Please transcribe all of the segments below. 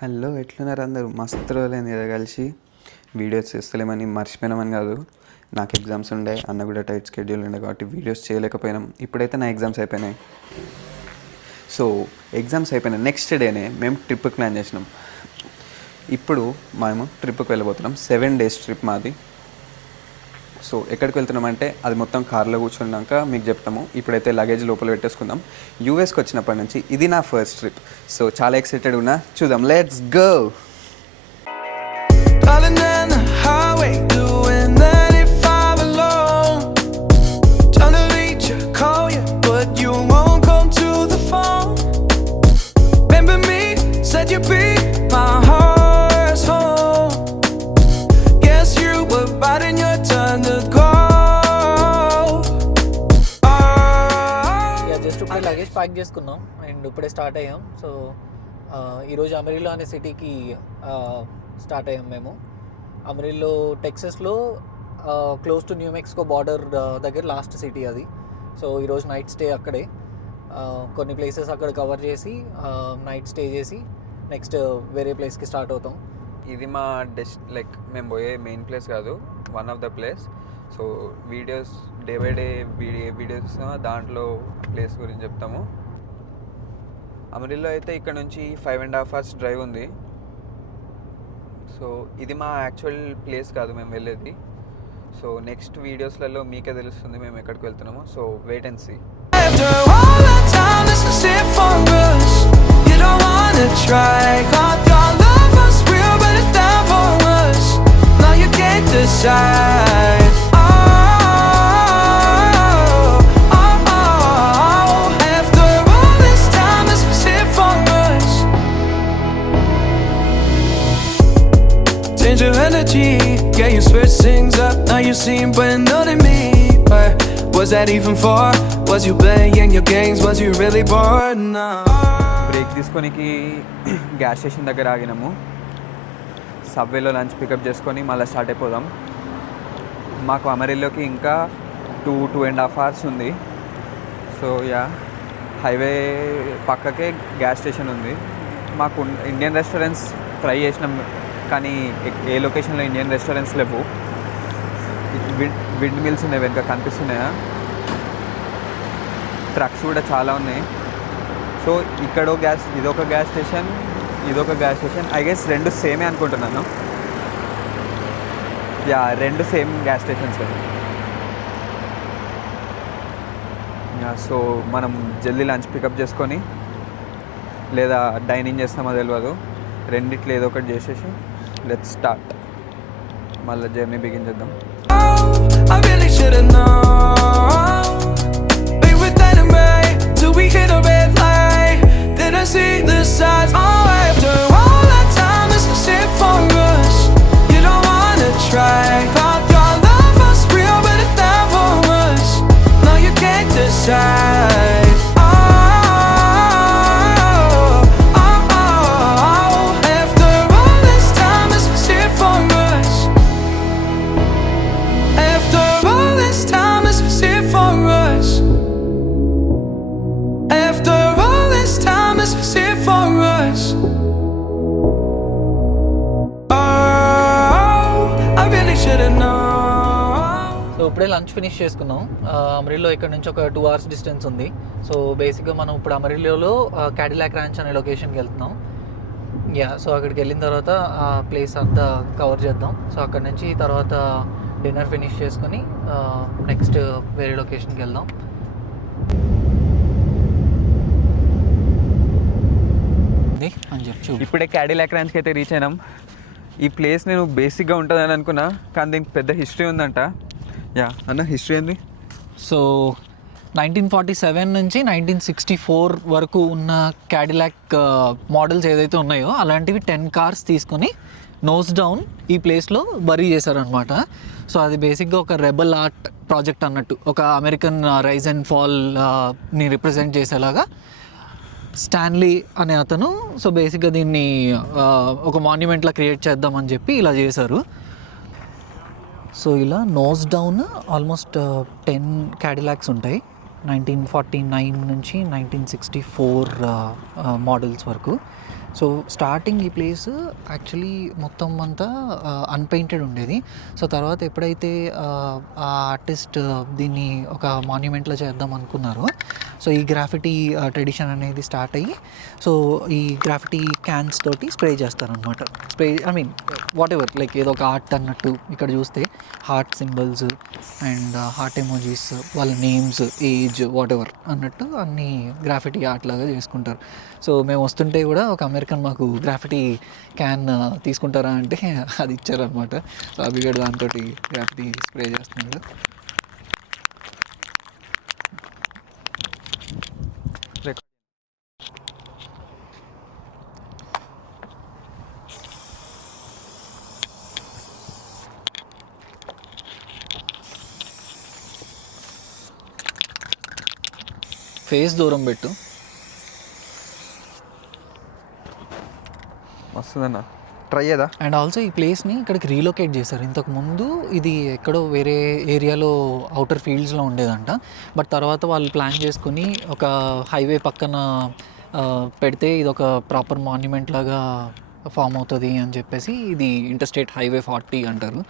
Hello, ఎట్లున్నారు అందరూ? మస్తు రోజులైంది కదా కలిసి. వీడియోస్ చేస్తలేమని మర్చిపోయినామని కాదు, నాకు ఎగ్జామ్స్ ఉండే, అన్న కూడా టైట్ షెడ్యూల్ ఉండే కాబట్టి వీడియోస్ చేయలేకపోయినాం. ఇప్పుడైతే నా ఎగ్జామ్స్ అయిపోయినాయి. సో ఎగ్జామ్స్ అయిపోయినాయి నెక్స్ట్ డేనే మేము ట్రిప్కి ప్లాన్ చేసినాం. ఇప్పుడు మేము ట్రిప్కి వెళ్ళిపోతున్నాం. 7 days ట్రిప్ మాది. సో ఎక్కడికి వెళ్తున్నామంటే అది మొత్తం కార్లో కూర్చున్నాక మీకు చెప్తాము. ఇప్పుడైతే లగేజ్ లోపల పెట్టేసుకుందాం. యూఎస్కి వచ్చినప్పటి నుంచి ఇది నా ఫస్ట్ ట్రిప్. సో చాలా ఎక్సైటెడ్ ఉన్నా. చూద్దాం, లెట్స్ గో. లగేజ్ ప్యాక్ చేసుకున్నాం అండ్ ఇప్పుడే స్టార్ట్ అయ్యాం. సో ఈరోజు అమరిల్లో అనే సిటీకి స్టార్ట్ అయ్యాం మేము. అమరిల్లో టెక్సస్లో close to New Mexico border దగ్గర లాస్ట్ సిటీ అది. సో ఈరోజు నైట్ స్టే అక్కడే. కొన్ని ప్లేసెస్ అక్కడ కవర్ చేసి నైట్ స్టే చేసి నెక్స్ట్ వేరే ప్లేస్కి స్టార్ట్ అవుతాం. ఇది మా లైక్ మేము పోయే మెయిన్ ప్లేస్ కాదు, one of the place. So videos day by day videos దాంట్లో ప్లేస్ గురించి చెప్తాము. అమరిల్లో అయితే ఇక్కడ నుంచి 5.5 hours డ్రైవ్ ఉంది. సో ఇది మా యాక్చువల్ ప్లేస్ కాదు మేము వెళ్ళేది. సో నెక్స్ట్ వీడియోస్లలో మీకే తెలుస్తుంది మేము ఎక్కడికి వెళ్తున్నామో. So wait and see. Change your energy, yeah, you switch things up. Now you seem brand new to me. But was that even for? Was you playing your games? Was you really bored? No. Break తీసుకోనికి gas station దగ్గర ఆగినాము. సబ్వేలో lunch pickup చేసుకొని మళ్ళీ start అయిపోదాం. మాకు అమరిల్లోకి ఇంకా 2.5 hours ఉంది. So yeah, highway పక్కకే gas station ఉంది. మాకు ఇండియన్ రెస్టారెంట్స్ ట్రై చేసినాం, కానీ ఏ లొకేషన్లో ఇండియన్ రెస్టారెంట్స్ లేవు. విండ్ మిల్స్ ఉన్నాయి వెనుక, కనిపిస్తున్నాయా? ట్రక్స్ కూడా చాలా ఉన్నాయి. సో ఇక్కడో గ్యాస్, ఇదొక గ్యాస్ స్టేషన్, ఇదొక గ్యాస్ స్టేషన్. ఐ గెస్ రెండు సేమే అనుకుంటున్నాను. యా, రెండు same gas stations. Yeah, so మనం జల్దీ లంచ్ పికప్ చేసుకొని లేదా డైనింగ్ చేస్తామో తెలియదు, రెండిట్లో ఏదో ఒకటి చేసేసి లెట్స్ స్టార్ట్. మళ్ళీ జర్నీ బిగిన్ చేద్దాం. I really should've known. We were dynamite till we hit a red light. Then I see the signs. Oh, after all that time, this is it for us. You don't wanna try. Thought your love was real, but it never was. No, you can't decide. So ఇప్పుడే lunch finish చేసుకున్నాం. అమరిల్లో ఇక్కడ నుంచి ఒక 2 hours distance ఉంది. So బేసిక్గా మనం ఇప్పుడు అమరిల్లోలో Cadillac ranch అనే లొకేషన్కి వెళ్తున్నాం. యా, సో అక్కడికి వెళ్ళిన తర్వాత ఆ ప్లేస్ అంతా కవర్ చేద్దాం. సో అక్కడ నుంచి తర్వాత డిన్నర్ ఫినిష్ చేసుకొని నెక్స్ట్ వేరే లొకేషన్కి వెళ్దాం. అని చెప్పి ఇప్పుడే క్యాడిలాక్ ర్యాంచ్కి అయితే రీచ్ అయినాం. ఈ ప్లేస్ నేను బేసిక్గా ఉంటుందని అనుకున్నా, కానీ దీనికి పెద్ద హిస్టరీ ఉందంట. యా అన్న, హిస్టరీ ఏంది? సో 1947 నుంచి 1964 వరకు ఉన్న క్యాడిలాక్ మోడల్స్ ఏదైతే ఉన్నాయో అలాంటివి 10 cars తీసుకొని నోస్ డౌన్ ఈ ప్లేస్లో బరీ చేశారనమాట. సో అది బేసిక్గా ఒక రెబల్ ఆర్ట్ ప్రాజెక్ట్ అన్నట్టు, ఒక అమెరికన్ రైజ్ అండ్ ఫాల్ని రిప్రజెంట్ చేసేలాగా స్టాన్లీ అనే అతను సో బేసిక్గా దీన్ని ఒక మాన్యుమెంట్లా క్రియేట్ చేద్దామని చెప్పి ఇలా చేశారు. సో ఇలా నోస్ డౌన్ ఆల్మోస్ట్ 10 క్యాడిలాక్స్ ఉంటాయి 1949 నుంచి 1964 మోడల్స్ వరకు. సో స్టార్టింగ్ ఈ ప్లేస్ యాక్చువల్లీ మొత్తం అంతా అన్పెయింటెడ్ ఉండేది. సో తర్వాత ఎప్పుడైతే ఆ ఆర్టిస్ట్ దీన్ని ఒక మాన్యుమెంట్లో చేద్దాం అనుకున్నారో, సో ఈ గ్రాఫిటీ ట్రెడిషన్ అనేది స్టార్ట్ అయ్యి, సో ఈ గ్రాఫిటీ క్యాన్స్ తోటి స్ప్రే చేస్తారనమాట. Spray I mean what ever, like ఏదో ఒక ఆర్ట్ అన్నట్టు. ఇక్కడ చూస్తే heart symbols and heart emojis, వాళ్ళ నేమ్స్, ఏజ్, వాట్ ఎవర్ అన్నట్టు అన్ని గ్రాఫిటీ ఆర్ట్ లాగా చేసుకుంటారు. సో మేము వస్తుంటే కూడా ఒక అమెరికన్ మాకు గ్రాఫిటీ క్యాన్ తీసుకుంటారా అంటే అది ఇచ్చారనమాట. సో అభిగడ్ దాంతో గ్రాఫిటీ స్ప్రే చేస్తున్నాడు. ఫేస్ దూరం పెట్టు. వస్తుందన్న, ట్రై చేదా. అండ్ ఆల్సో ఈ ప్లేస్ని ఇక్కడికి రీలొకేట్ చేశారు. ఇంతకు ముందు ఇది ఎక్కడో వేరే ఏరియాలో అవుటర్ ఫీల్డ్స్లో ఉండేదంట. బట్ తర్వాత వాళ్ళు ప్లాన్ చేసుకుని ఒక హైవే పక్కన పెడితే ఇది ఒక ప్రాపర్ మాన్యుమెంట్ లాగా ఫామ్ అవుతుంది అని చెప్పేసి, ఇది ఇంటర్స్టేట్ హైవే 40 అంటారు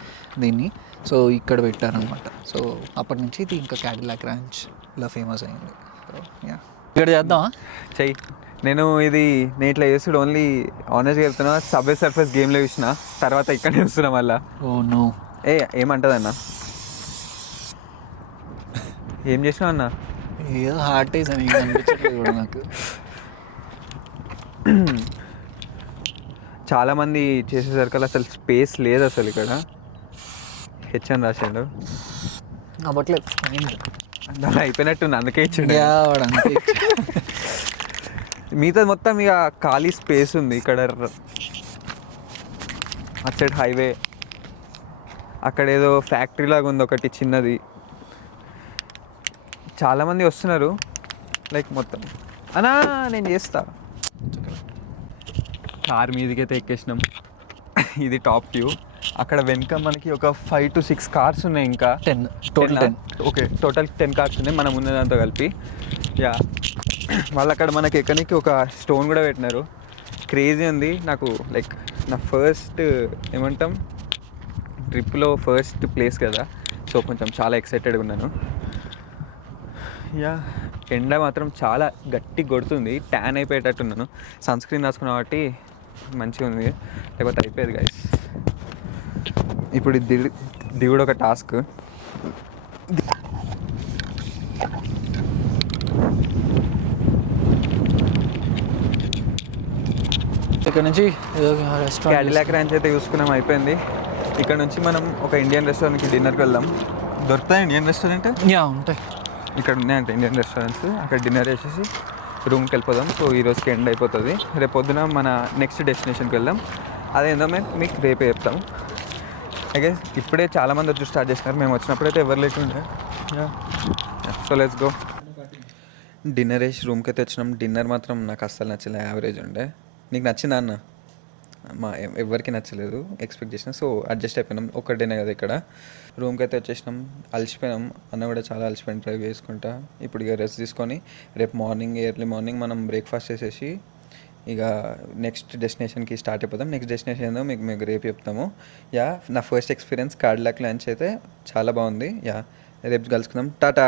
దీన్ని. సో ఇక్కడ పెట్టారనమాట. సో అప్పటి నుంచి ఇది ఇంకా క్యాడిలాక్ ర్యాంచ్ ఇలా ఫేమస్ అయింది. సో యా, ఇక్కడ చేద్దామా? చెయ్యి. నేను ఇట్లా చేస్తుడు ఓన్లీ ఆనెస్ట్గా చెప్తున్నా, సబ్వే సర్ఫేస్ గేమ్లో చూసిన తర్వాత ఇక్కడే చూస్తున్నా మళ్ళా. ఓ నో, ఏమంటదన్న? ఏం చేసినావు అన్న? ఏదో హార్ట్ టేస్ అని అనిపించట్లేదు కూడా నాకు. చాలామంది చేసేసరికి అసలు స్పేస్ లేదు అసలు ఇక్కడ. హెచ్ఎన్ రాశాడు అవ్వట్లేదు. దాని అయిపోయినట్టుంది, అందుకే ఇచ్చిండు. అంతే. మిగతా మొత్తం ఇక ఖాళీ స్పేస్ ఉంది ఇక్కడ. అటు సైడ్ హైవే, అక్కడ ఏదో ఫ్యాక్టరీ లాగా ఉంది ఒకటి చిన్నది. చాలామంది వస్తున్నారు లైక్ మొత్తం. అన్నా నేను చేస్తా. కార్ మీదకైతే ఎక్కేసినాం. ఇది టాప్ వ్యూ. అక్కడ వెనుక మనకి ఒక 5 to 6 కార్స్ ఉన్నాయి. ఇంకా 10 టోటల్. 10 ఓకే, టోటల్ 10 కార్స్ ఉన్నాయి మనం ఉన్నదాంతో కలిపి. యా, వాళ్ళు అక్కడ మనకి ఎక్కడానికి ఒక స్టోన్ కూడా పెట్టినారు. క్రేజీ ఉంది. నాకు లైక్ నా ఫస్ట్ ఏమంటాం ట్రిప్లో ఫస్ట్ ప్లేస్ కదా, సో కొంచెం చాలా ఎక్సైటెడ్గా ఉన్నాను. యా, ఎండ మాత్రం చాలా గట్టి కొడుతుంది. ట్యాన్ అయిపోయేటట్టున్నాను. సన్ స్క్రీన్ రాసుకున్నా కాబట్టి మంచిగా ఉంది, లేకపోతే అయిపోయేది గైస్. ఇప్పుడు దిగుడు ఒక టాస్క్. ఇక్కడ నుంచి రెస్టారెంట్ క్యాడిలాక్ ర్యాంచ్ అయితే చూసుకున్నాం, అయిపోయింది. ఇక్కడ నుంచి మనం ఒక ఇండియన్ రెస్టారెంట్కి డిన్నర్కి వెళ్దాం. దొరుకుతాయి ఇండియన్ రెస్టారెంట్? యా ఉంటాయి ఇక్కడ ఉన్నాయంట ఇండియన్ రెస్టారెంట్స్. అక్కడ డిన్నర్ చేసేసి రూమ్కి వెళ్ళిపోదాం. సో ఈరోజుకి ఎండ్ అయిపోతుంది. రేపు పొద్దున మన నెక్స్ట్ డెస్టినేషన్కి వెళ్దాం. అదేందో మీకు రేపే చెప్తాం. అయితే ఇప్పుడే చాలామంది వచ్చి స్టార్ట్ చేసినారు. మేము వచ్చినప్పుడైతే ఎవరు లేకుండే. So let's go. డిన్నర్ వేసి రూమ్కి అయితే వచ్చినాం. డిన్నర్ మాత్రం నాకు అస్సలు నచ్చలేదు, యావరేజ్ ఉండే. నీకు నచ్చిందా అన్న? ఎవరికి నచ్చలేదు, ఎక్స్పెక్ట్ చేసినా. సో అడ్జస్ట్ అయిపోయినాం. ఒక్కటేనే కదా ఇక్కడ. రూమ్కి అయితే వచ్చేసినాం. అలసిపోయినాం. అన్న కూడా చాలా అలసిపోయిన డ్రైవ్ చేసుకుంటా. ఇప్పుడు ఇక రెస్ట్ తీసుకొని రేపు మార్నింగ్ ఎర్లీ మార్నింగ్ మనం బ్రేక్ఫాస్ట్ చేసేసి ఇక నెక్స్ట్ డెస్టినేషన్కి స్టార్ట్ అయిపోతాం. నెక్స్ట్ డెస్టినేషన్ ఏందో మీకు రేపు చెప్తాము. యా, నా ఫస్ట్ ఎక్స్పీరియన్స్ క్యాడిలాక్ లంచ్ అయితే చాలా బాగుంది. యా, రేపు కలుసుకుందాం. టాటా.